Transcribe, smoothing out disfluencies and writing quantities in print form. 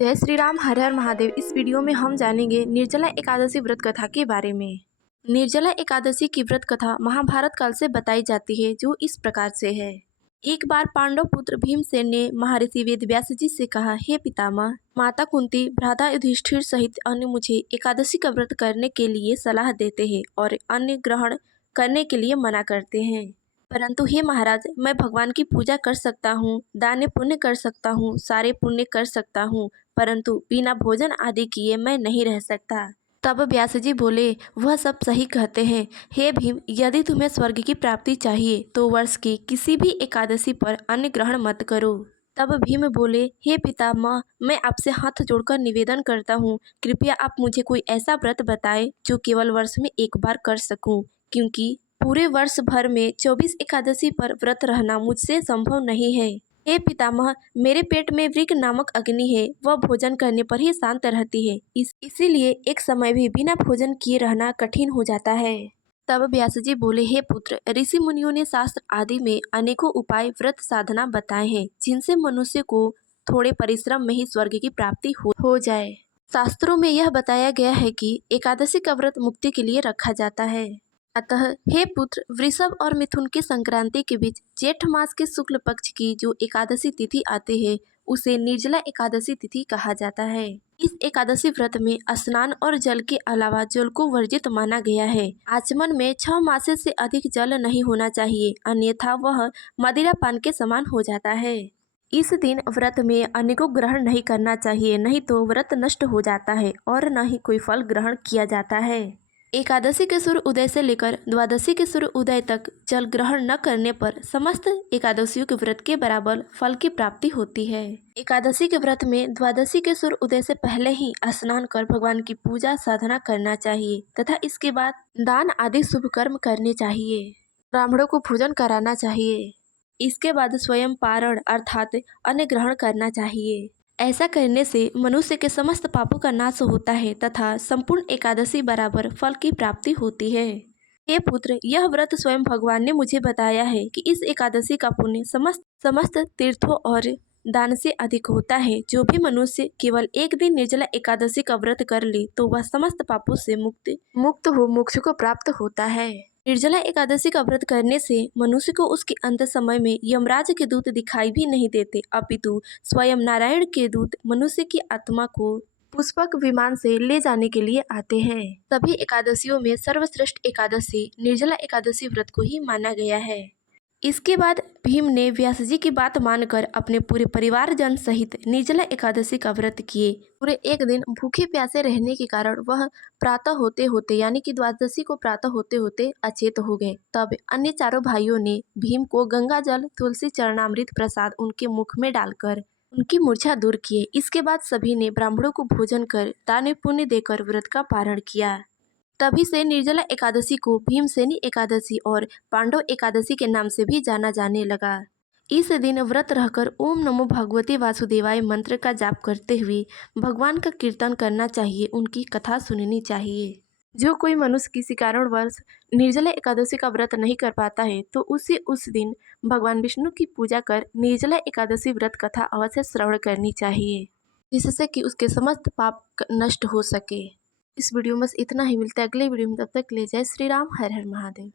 जय श्री राम, हर हर महादेव। इस वीडियो में हम जानेंगे निर्जला एकादशी व्रत कथा के बारे में। निर्जला एकादशी की व्रत कथा महाभारत काल से बताई जाती है, जो इस प्रकार से है। एक बार पांडव पुत्र भीमसेन ने महर्षि वेदव्यास जी से कहा, हे पितामह, माता कुंती, भ्राता युधिष्ठिर सहित अन्य मुझे एकादशी का व्रत करने के लिए सलाह देते हैं और अन्न ग्रहण करने के लिए मना करते हैं। परंतु हे महाराज, मैं भगवान की पूजा कर सकता हूँ, दान पुण्य कर सकता हूँ, सारे पुण्य कर सकता हूँ, परंतु बिना भोजन आदि किए मैं नहीं रह सकता। तब व्यास जी बोले, वह सब सही कहते हैं। हे भीम, यदि तुम्हें स्वर्ग की प्राप्ति चाहिए तो वर्ष की किसी भी एकादशी पर अन्न ग्रहण मत करो। तब भीम बोले, हे पितामह, मैं आपसे हाथ जोड़कर निवेदन करता हूँ, कृपया आप मुझे कोई ऐसा व्रत बताएं जो केवल वर्ष में एक बार कर सकूं, क्योंकि पूरे वर्ष भर में 24 एकादशी पर व्रत रहना मुझसे संभव नहीं है। हे पितामह, मेरे पेट में वृक नामक अग्नि है, वह भोजन करने पर ही शांत रहती है। इसीलिए एक समय भी बिना भोजन किए रहना कठिन हो जाता है। तब व्यास जी बोले, हे पुत्र, ऋषि मुनियों ने शास्त्र आदि में अनेकों उपाय व्रत साधना बताए हैं, जिनसे मनुष्य को थोड़े परिश्रम में ही स्वर्ग की प्राप्ति हो जाए। शास्त्रों में यह बताया गया है कि एकादशी का व्रत मुक्ति के लिए रखा जाता है। अतः हे पुत्र, वृषभ और मिथुन के संक्रांति के बीच जेठ मास के शुक्ल पक्ष की जो एकादशी तिथि आती है, उसे निर्जला एकादशी तिथि कहा जाता है। इस एकादशी व्रत में स्नान और जल के अलावा जल को वर्जित माना गया है। आचमन में 6 मासे से अधिक जल नहीं होना चाहिए, अन्यथा वह मदिरा पान के समान हो जाता है। इस दिन व्रत में अन्न को ग्रहण नहीं करना चाहिए, नहीं तो व्रत नष्ट हो जाता है और न ही कोई फल ग्रहण किया जाता है। एकादशी के सूर्य उदय से लेकर द्वादशी के सूर्य उदय तक जल ग्रहण न करने पर समस्त एकादशियों के व्रत के बराबर फल की प्राप्ति होती है। एकादशी के व्रत में द्वादशी के सूर्य उदय से पहले ही स्नान कर भगवान की पूजा साधना करना चाहिए तथा इसके बाद दान आदि शुभ कर्म करने चाहिए। ब्राह्मणों को भोजन कराना चाहिए। इसके बाद स्वयं पारण अर्थात अन्न ग्रहण करना चाहिए। ऐसा करने से मनुष्य के समस्त पापों का नाश होता है तथा संपूर्ण एकादशी बराबर फल की प्राप्ति होती है। हे पुत्र, यह व्रत स्वयं भगवान ने मुझे बताया है कि इस एकादशी का पुण्य समस्त तीर्थों और दान से अधिक होता है। जो भी मनुष्य केवल एक दिन निर्जला एकादशी का व्रत कर ले तो वह समस्त पापों से मुक्त हो मोक्ष को प्राप्त होता है। निर्जला एकादशी का व्रत करने से मनुष्य को उसके अंत समय में यमराज के दूत दिखाई भी नहीं देते, अपितु स्वयं नारायण के दूत मनुष्य की आत्मा को पुष्पक विमान से ले जाने के लिए आते हैं। सभी एकादशियों में सर्वश्रेष्ठ एकादशी निर्जला एकादशी व्रत को ही माना गया है। इसके बाद भीम ने व्यास जी की बात मानकर अपने पूरे परिवार जन सहित निर्जला एकादशी का व्रत किए। पूरे एक दिन भूखे प्यासे रहने के कारण वह प्रातः होते होते यानी कि द्वादशी को प्रातः होते होते अचेत हो गए। तब अन्य चारों भाइयों ने भीम को गंगा जल, तुलसी चरणामृत प्रसाद उनके मुख में डालकर उनकी मूर्छा दूर किए। इसके बाद सभी ने ब्राह्मणों को भोजन कर दान पुण्य देकर व्रत का पारण किया। तभी से निर्जला एकादशी को भीमसेनी एकादशी और पांडव एकादशी के नाम से भी जाना जाने लगा। इस दिन व्रत रहकर ओम नमो भगवते वासुदेवाय मंत्र का जाप करते हुए भगवान का कीर्तन करना चाहिए, उनकी कथा सुननी चाहिए। जो कोई मनुष्य किसी कारणवश निर्जला एकादशी का व्रत नहीं कर पाता है तो उसे उस दिन भगवान विष्णु की पूजा कर निर्जला एकादशी व्रत कथा अवश्य श्रवण करनी चाहिए, जिससे कि उसके समस्त पाप नष्ट हो सके। इस वीडियो में बस इतना ही। मिलता है अगले वीडियो में, तब तक ले जय श्री राम, हर हर महादेव।